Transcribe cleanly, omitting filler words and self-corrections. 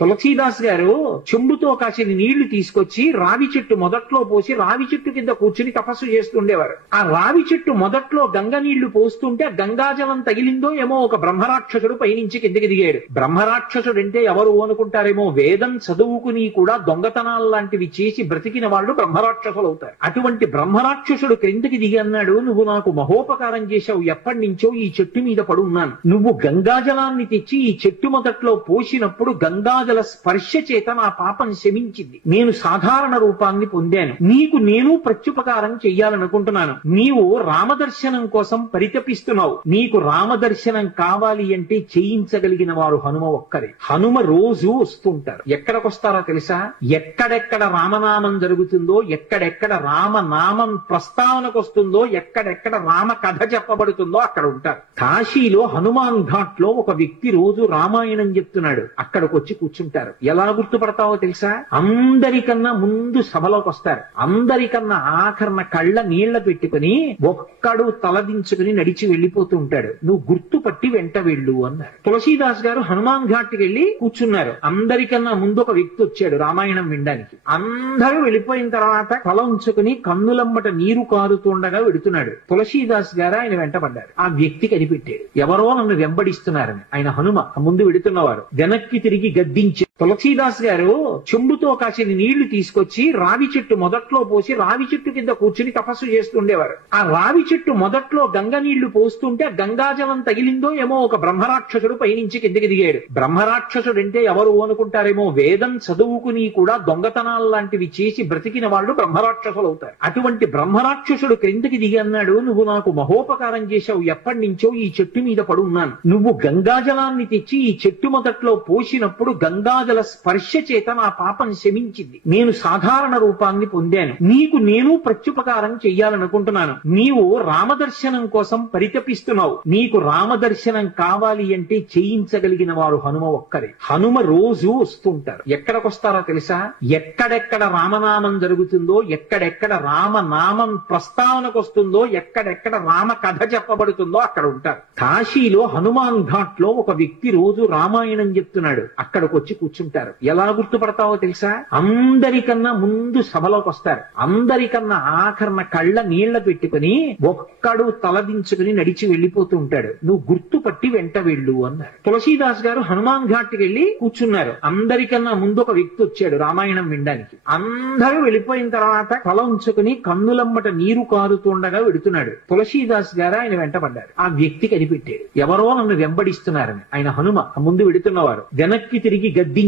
తులసీదాస్ గారు చెంబుతో కాసిన నీళ్లు తీసుకొచ్చి రావి చెట్టు మొదట్లో పోసి రావి చెట్టు కింద కూర్చుని తపస్సు చేస్తుండేవారు. ఆ రావి చెట్టు మొదట్లో గంగ నీళ్లు పోస్తుంటే గంగాజలం తగిలిందో ఏమో ఒక బ్రహ్మరాక్షసుడు పైనుంచి కిందకి దిగాడు. బ్రహ్మరాక్షసుడు అంటే ఎవరు అనుకుంటారేమో, వేదం చదువుకుని కూడా దొంగతనాలు లాంటివి చేసి బ్రతికిన వాళ్ళు బ్రహ్మరాక్షసులు అవుతారు. అటువంటి బ్రహ్మరాక్షసుడు క్రిందకి దిగి అన్నాడు, నువ్వు నాకు మహోపకారం చేశావు, ఎప్పటి నుంచో ఈ చెట్టు మీద పడున్నాను. నువ్వు గంగాజలాన్ని తెచ్చి ఈ చెట్టు మొదట్లో పోసినప్పుడు గంగాజల స్పర్శ చేత నా పాపం శమించింది. నేను సాధారణ రూపాన్ని పొందాను. నీకు నేను ప్రత్యుపకారం చెయ్యాలనుకుంటున్నాను. నీవు రామదర్శనం కోసం పరితపిస్తున్నావు. నీకు రామదర్శనం కావాలి అంటే చేయించగలిగిన వారు హనుమ ఒక్కరే. హనుమ రోజు వస్తుంటారు. ఎక్కడికొస్తారో తెలుసా? ఎక్కడెక్కడ రామనామం జరుగుతుందో, ఎక్కడెక్కడ రామనామం ప్రస్తావనకు వస్తుందో, ఎక్కడెక్కడ రామ కథ చెప్పబడుతుందో అక్కడ ఉంటారు. కాశీలో హనుమాన్ ఘాట్ లో ఒక వ్యక్తి రోజు రామాయణం చెప్తున్నాడు. అక్కడికి వచ్చి కూర్చుంటారు. ఎలా గుర్తుపడతావో తెలుసా? అందరికన్నా ముందు సభలోకి వస్తారు. అందరికన్నా ఆఖరణ కళ్ళ నీళ్ల పెట్టుకుని ఒక్కడు తలదించుకుని నడిచి వెళ్లిపోతూ ఉంటాడు. నువ్వు గుర్తుపట్టి వెంట వెళ్ళు అన్నారు. తులసీదాస్ గారు హనుమాన్ ఘాట్ కి వెళ్లి కూర్చున్నారు. అందరికన్నా ముందు ఒక వ్యక్తి వచ్చాడు రామాయణం వినడానికి. అందరూ వెళ్ళిపోయిన తర్వాత తల ఉంచుకుని కన్నులమ్మట నీరు కారుతుండగా వెడుతున్నాడు. తులసీదాస్ గారు ఆయన వెంటపడ్డారు. ఆ వ్యక్తి కనిపెట్టాడు, ఎవరో నన్ను వెంబడిస్తున్నారని. ఆయన హనుమ ముందు వెడుతున్నవారు. వెనక్కి తిరిగి గద్దించి తులసీదాస్ గారు చెంబుతో కాసిన నీళ్లు తీసుకొచ్చి రావి చెట్టు మొదట్లో పోసి రావి చెట్టు కింద కూర్చుని తపస్సు చేస్తుండేవారు. ఆ రావి చెట్టు మొదట్లో గంగ నీళ్లు పోస్తుంటే గంగాజలం తగిలిందో ఏమో ఒక బ్రహ్మరాక్షసుడు పైనుంచి కిందకి దిగాడు. బ్రహ్మరాక్షసుడు అంటే ఎవరు అనుకుంటారేమో, వేదం చదువుకుని కూడా దొంగతనాలు లాంటివి చేసి బ్రతికిన వాళ్ళు బ్రహ్మరాక్షసులు అవుతారు. అటువంటి బ్రహ్మరాక్షసుడు క్రిందకి దిగి అన్నాడు, నువ్వు నాకు మహోపకారం చేశావు, ఎప్పటి నుంచో ఈ చెట్టు మీద పడున్నాను. నువ్వు గంగాజలాన్ని తెచ్చి ఈ చెట్టు మొదట్లో పోసినప్పుడు గంగాజల స్పర్శ చేత నా పాపం శమించింది. నేను సాధారణ రూపాన్ని పొందాను. నీకు నేను ప్రత్యుపకారం చెయ్యాలనుకుంటున్నాను. నీవు రామదర్శనం కోసం పరితపిస్తున్నావు. నీకు రామదర్శనం కావాలి అంటే చేయించగలిగిన వారు హనుమ ఒక్కరే. హనుమ రోజు వస్తుంటారు. ఎక్కడికొస్తారో తెలుసా? ఎక్కడెక్కడ రామనామం జరుగుతుందో, ఎక్కడెక్కడ రామనామం ప్రస్తావనకు వస్తుందో, ఎక్కడెక్కడ రామ కథ చెప్పబడుతుందో అక్కడ ఉంటారు. కాశీలో హనుమాన్ ఘాట్ లో ఒక వ్యక్తి రోజు రామాయణం చెప్తున్నాడు. అక్కడికి వచ్చి కూర్చుంటారు. ఎలా గుర్తుపడతావో తెలుసా? అందరికన్నా ముందు సభలోకి వస్తారు. అందరికన్నా ఆఖరణ కళ్ళ నీళ్ల పెట్టుకుని ఒక్కడు తలదించుకుని నడిచి వెళ్లిపోతూ ఉంటాడు. నువ్వు గుర్తుపట్టి వెంట వెళ్ళు అన్నారు. తులసీదాస్ గారు హనుమాన్ ఘాట్ కి వెళ్లి కూర్చున్నారు. అందరికన్నా ముందు ఒక వ్యక్తి వచ్చాడు రామాయణం వినడానికి. అందరూ వెళ్ళిపోయిన తర్వాత తల ఉంచుకుని కన్నులమ్మట నీరు కారుతుండగా వెడుతున్నాడు. తులసీదాస్ గారు ఆయన వెంటపడ్డారు. ఆ వ్యక్తి కనిపెట్టాడు, ఎవరో నన్ను వెంబడిస్తున్నారని. ఆయన హనుమ ముందు వెడుతున్నవారు. వెనక్కి తిరిగి గద్దించి